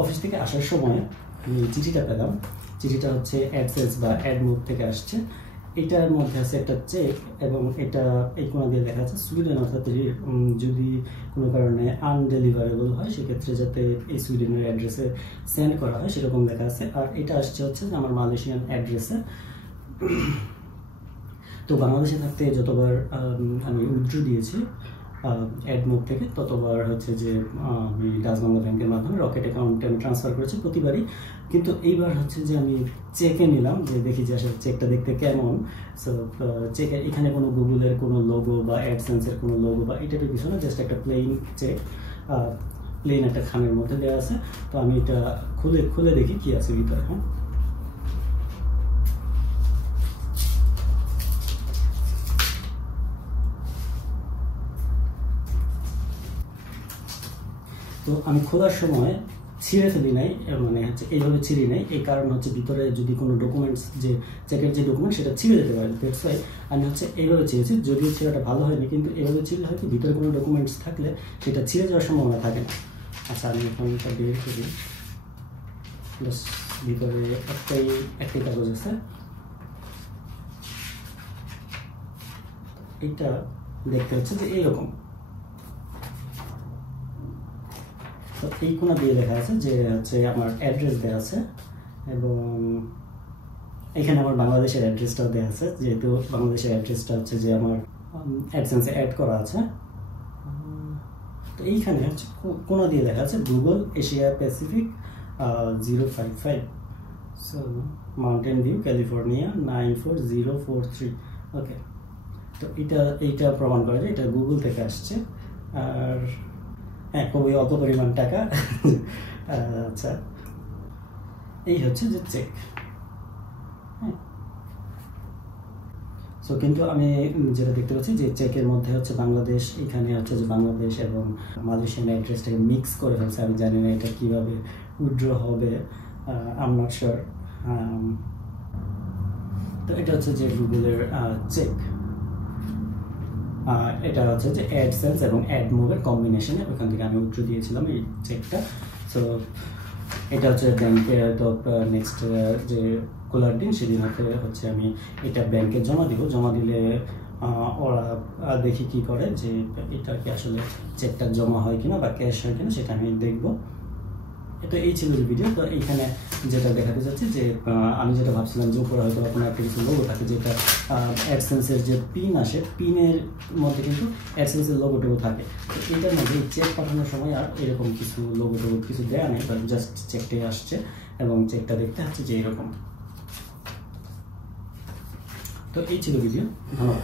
Office থেকে আসার সময় আমি চিঠিটা পেলাম। চিঠিটা হচ্ছে অ্যাডসেন্স বা অ্যাডমোব থেকে আসছে। এটার মধ্যে আছে একটা চেক এবং এটা এই কোণা দিয়ে লেখা আছে সুইডেন, অর্থাৎ যদি কোনো কারণে আনডেলিভারেবল হয় সেক্ষেত্রে যাতে এই সুইডেনের অ্যাড্রেসে সেন্ড করা হয় সেরকম লেখা আছে। আর এটা আসছে হচ্ছে যে আমার মালয়েশিয়ান অ্যাড্রেসে। তো বাংলাদেশে থাকতে যতবার আমি উইথড্র দিয়েছি অ্যাডমোব থেকে, ততবার হচ্ছে যে আমি ডাচ বাংলা ব্যাংকের মাধ্যমে রকেট অ্যাকাউন্টে আমি ট্রান্সফার করেছি প্রতিবারই। কিন্তু এইবার হচ্ছে যে আমি চেকে নিলাম যে দেখি যে আসলে চেকটা দেখতে কেমন। সো চেকে এখানে কোনো গুগলের কোনো লোগো বা অ্যাডসেন্সের কোনো লোগো বা এই টাইপের কিছু না, জাস্ট একটা প্লেন চেক, প্লেন একটা খামের মধ্যে দেওয়া আছে। তো আমি এটা খুলে দেখি কি আছে ভিতরে। হ্যাঁ, তো আমি খোলার সময় ছিঁড়ে ফেলি নাই, মানে হচ্ছে এইভাবে ছিঁড়ি নাই। এই কারণ হচ্ছে ভিতরে যদি কোনো ডকুমেন্টস, যে চেকের যে ডকুমেন্ট সেটা ছিঁড়ে যেতে পারে, দ্যাটস ওয়াই আমি হচ্ছে এইভাবে ছিঁড়েছি। যদিও ছিঁড়াটা ভালো হয়নি, কিন্তু এইভাবে ছিঁড়লে হয়তো ভিতরে কোনো ডকুমেন্টস থাকলে সেটা ছিঁড়ে যাওয়ার সম্ভাবনা থাকে না। আচ্ছা, আমি এখন এটা বের করি। বাস ভিতরে একটাই কাগজ আছে। এটা দেখতে হচ্ছে যে এইরকম। তো এই কোণা দিয়ে লেখা আছে যে হচ্ছে আমার অ্যাড্রেস দেওয়া আছে এবং এখানে আমার বাংলাদেশের অ্যাড্রেসটাও দেওয়া আছে, যেহেতু বাংলাদেশের অ্যাড্রেসটা হচ্ছে যে আমার অ্যাডসেন্সে অ্যাড করা আছে। তো এইখানে হচ্ছে কোণা দিয়ে লেখা আছে Google Asia Pacific 055, so mountain view California 94043। ওকে, তো এইটা প্রমাণ করে যে এটা গুগল থেকে আসছে। আর হ্যাঁ, খুবই অল্প পরিমাণ টাকা। আচ্ছা, এই হচ্ছে যে চেক। হ্যাঁ, সো কিন্তু আমি যেটা দেখতে পাচ্ছি যে চেকের মধ্যে হচ্ছে বাংলাদেশ, এখানে হচ্ছে যে বাংলাদেশ এবং মালয়েশিয়ান অ্যাড্রেসটাকে মিক্স করে ফেলছে। আমি জানি না এটা কীভাবে উইথড্র হবে, আই এম নট শিওর। তো এটা হচ্ছে যে গুগলের চেক। এটা হচ্ছে যে অ্যাডসেন্স এবং অ্যাডমোবের কম্বিনেশনে ওখান থেকে আমি উইথড্র দিয়েছিলাম এই চেকটা। সো এটা হচ্ছে ব্যাংকে তো নেক্সট যে খোলার দিন সেদিন হচ্ছে আমি এটা ব্যাংকে জমা দিব। জমা দিলে ওরা দেখি কি করে যে এটা কি আসলে চেকটা জমা হয় কিনা বা ক্যাশ হয় কিনা, সেটা আমি দেখবো। তো এই ছিল যে ভিডিও। তো এইখানে যেটা দেখাতে চাচ্ছি যে আমি যেটা ভাবছিলাম যে উপরে হয়তো আপনার একটা কিছু লোগো থাকে, যেটা অ্যাডসেন্সের যে পিন আসে, পিনের মধ্যে কিন্তু অ্যাডসেন্সের লোগোটাও থাকে। তো এটার মধ্যে চেক পাঠানোর সময় আর এরকম কিছু লোগো টোগো কিছু দেওয়া নেই, বা জাস্ট চেকটাই আসছে এবং চেকটা দেখতে হচ্ছে যে এরকম। তো এই ছিল ভিডিও, ধন্যবাদ।